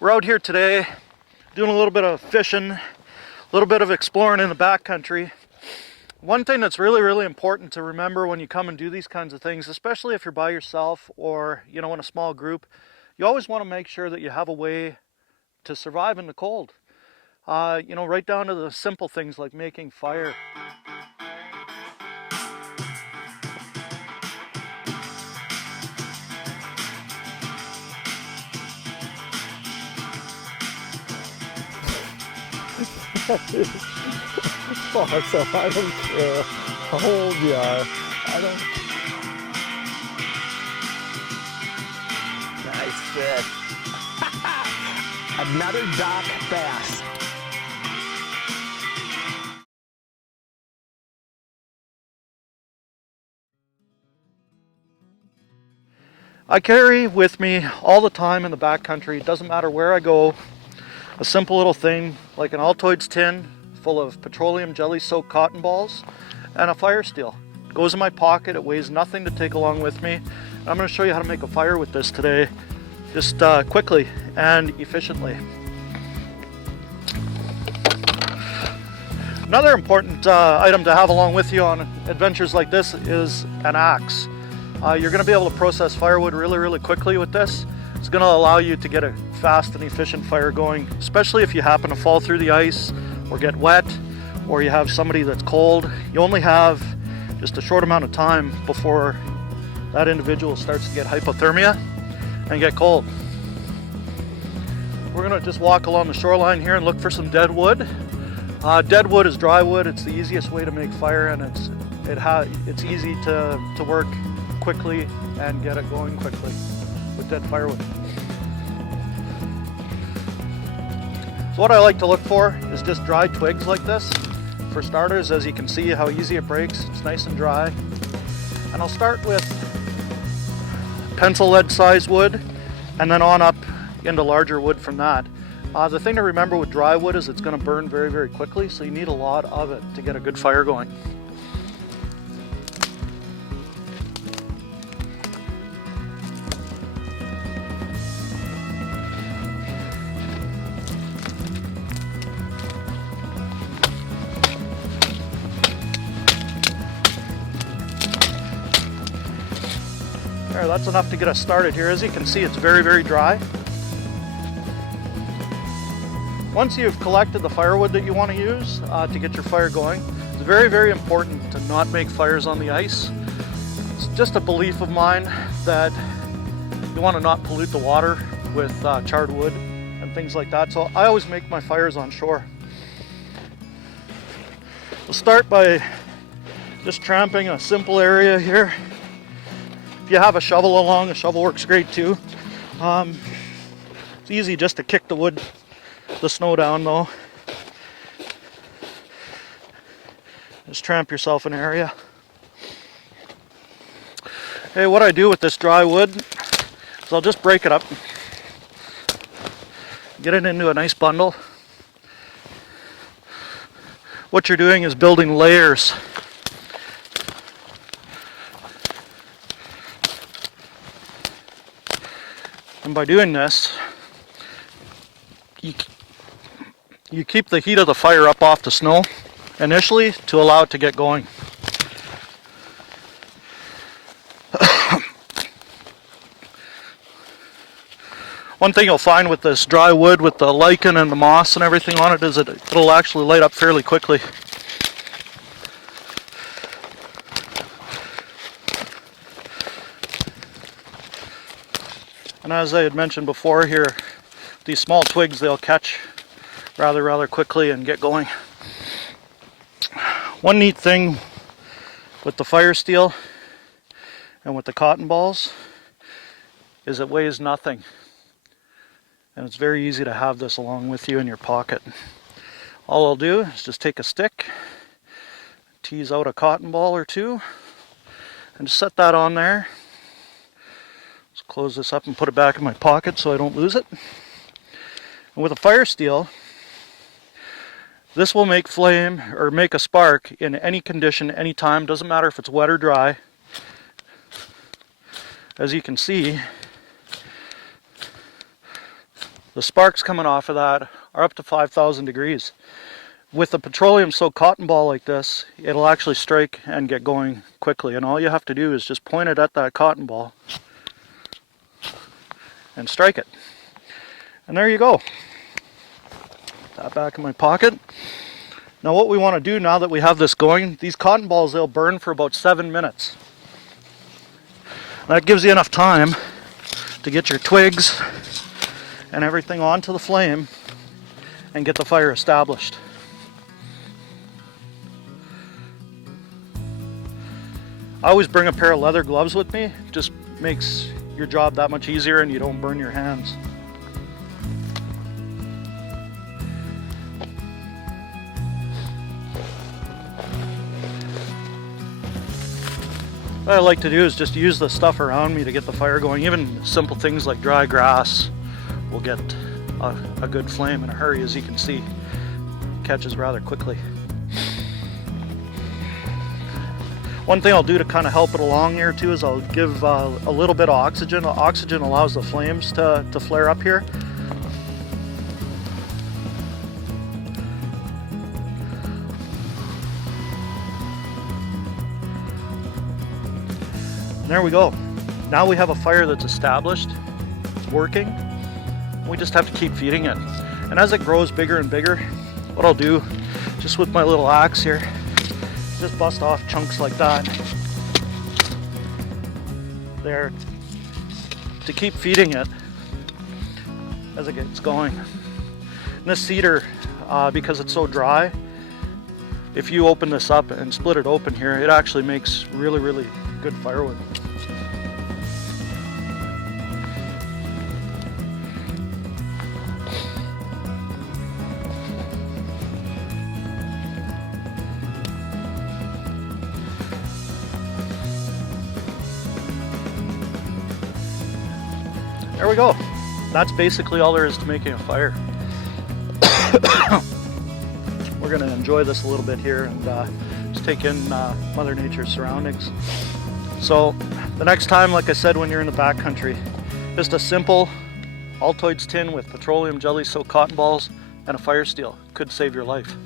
We're out here today doing a little bit of fishing, a little bit of exploring in the backcountry. One thing that's really important to remember when you come and do these kinds of things, especially if you're by yourself or in a small group, you always want to make sure that you have a way to survive in the cold. Right down to the simple things like making fire. Awesome. I don't care how old you are. I don't. Nice fish. Another dock bass. I carry with me all the time in the backcountry, it doesn't matter where I go, a simple little thing like an Altoids tin full of petroleum jelly soaked cotton balls and a fire steel. It goes in my pocket, it weighs nothing to take along with me. I'm going to show you how to make a fire with this today, just quickly and efficiently. Another important item to have along with you on adventures like this is an axe. You're going to be able to process firewood really quickly with this. It's going to allow you to get a fast and efficient fire going, especially if you happen to fall through the ice or get wet or you have somebody that's cold. You only have just a short amount of time before that individual starts to get hypothermia and get cold. We're going to just walk along the shoreline here and look for some dead wood. Dead wood is dry wood. It's the easiest way to make fire, and it's easy to work quickly and get it going quickly with dead firewood. So what I like to look for is just dry twigs like this. For starters, as you can see how easy it breaks, it's nice and dry. And I'll start with pencil lead size wood and then on up into larger wood from that. The thing to remember with dry wood is it's going to burn very quickly, so you need a lot of it to get a good fire going. There, that's enough to get us started here. As you can see, it's very dry. Once you've collected the firewood that you want to use to get your fire going, it's very important to not make fires on the ice. It's just a belief of mine that you want to not pollute the water with charred wood and things like that. So I always make my fires on shore. We'll start by just tramping a simple area here. If you have a shovel along, a shovel works great too. It's easy just to kick the snow down though. Just tramp yourself an area. Hey, what I do with this dry wood is I'll just break it up, get it into a nice bundle. What you're doing is building layers. And by doing this, you keep the heat of the fire up off the snow initially to allow it to get going. One thing you'll find with this dry wood with the lichen and the moss and everything on it is that it'll actually light up fairly quickly. And as I had mentioned before here, these small twigs, they'll catch rather quickly and get going. One neat thing with the fire steel and with the cotton balls is it weighs nothing. And it's very easy to have this along with you in your pocket. All I'll do is just take a stick, tease out a cotton ball or two, and just set that on there. Let's close this up and put it back in my pocket so I don't lose it. And with a fire steel, this will make flame or make a spark in any condition, anytime. Doesn't matter if it's wet or dry. As you can see, The sparks coming off of that are up to 5,000 degrees. With a petroleum soaked cotton ball like this, it'll actually strike and get going quickly, and all you have to do is just point it at that cotton ball and strike it. And there you go. Put that back in my pocket. Now what we want to do now that we have this going, these cotton balls, they'll burn for about 7 minutes. That gives you enough time to get your twigs and everything onto the flame and get the fire established. I always bring a pair of leather gloves with me. Just makes your job that much easier and you don't burn your hands. What I like to do is just use the stuff around me to get the fire going. Even simple things like dry grass will get a good flame in a hurry. As you can see, it catches rather quickly. One thing I'll do to kind of help it along here too is I'll give a little bit of oxygen. Oxygen allows the flames to flare up here. There we go. Now we have a fire that's established, it's working. We just have to keep feeding it. And as it grows bigger and bigger, what I'll do, just with my little axe here, just bust off chunks like that there to keep feeding it as it gets going. And this cedar, because it's so dry, if you open this up and split it open here, it actually makes really good firewood. There we go. That's basically all there is to making a fire. We're going to enjoy this a little bit here and just take in Mother Nature's surroundings. So the next time, like I said, when you're in the backcountry, just a simple Altoids tin with petroleum jelly soaked cotton balls and a fire steel could save your life.